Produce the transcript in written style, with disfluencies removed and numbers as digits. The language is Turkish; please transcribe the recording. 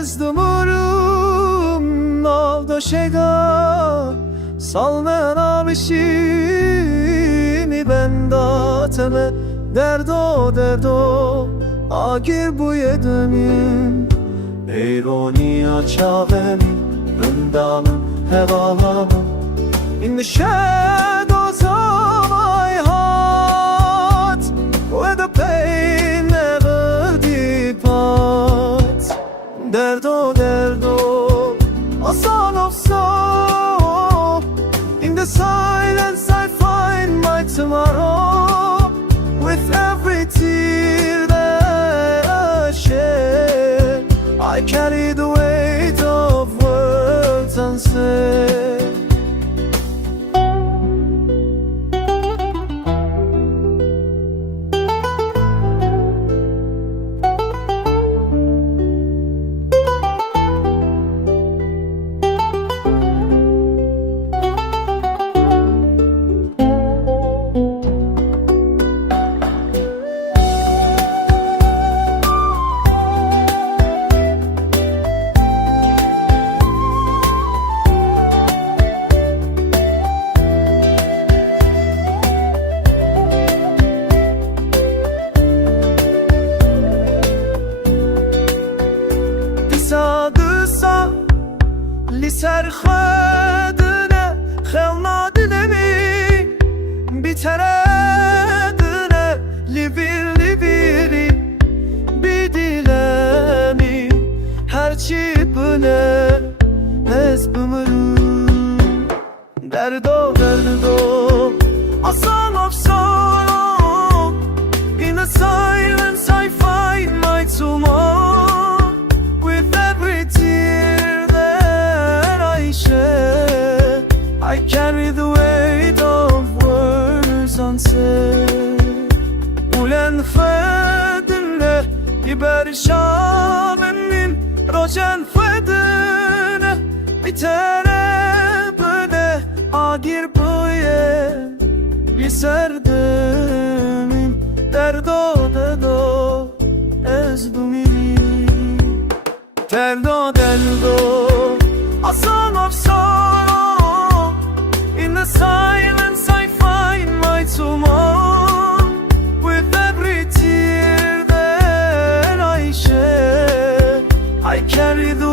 دمرم ناو دا شگا سالمن آرشیمی بنداتمه دردو آگیر بوی دمیم ایرونی açavem rındamım hevalamım In the shadows of my heart Where the pain never departs Derdo, a song of sorrow In the silence I find my tomorrow With every tear that I shed I carry the weight of words unsaid Liser xadine xelna dilemi biteredine libiri bidilemi her çipine ez bımırım derdo a song of sorrow in the silence I find my tomorrow with every tear I carry the weight of words unsaid Ulen fedine iber şabenin rojen fedine bitere böyle agir boye biserdemin derdo ezdumim derdo a song of sorrow In the silence I find my tomorrow With every tear that I shed I carry the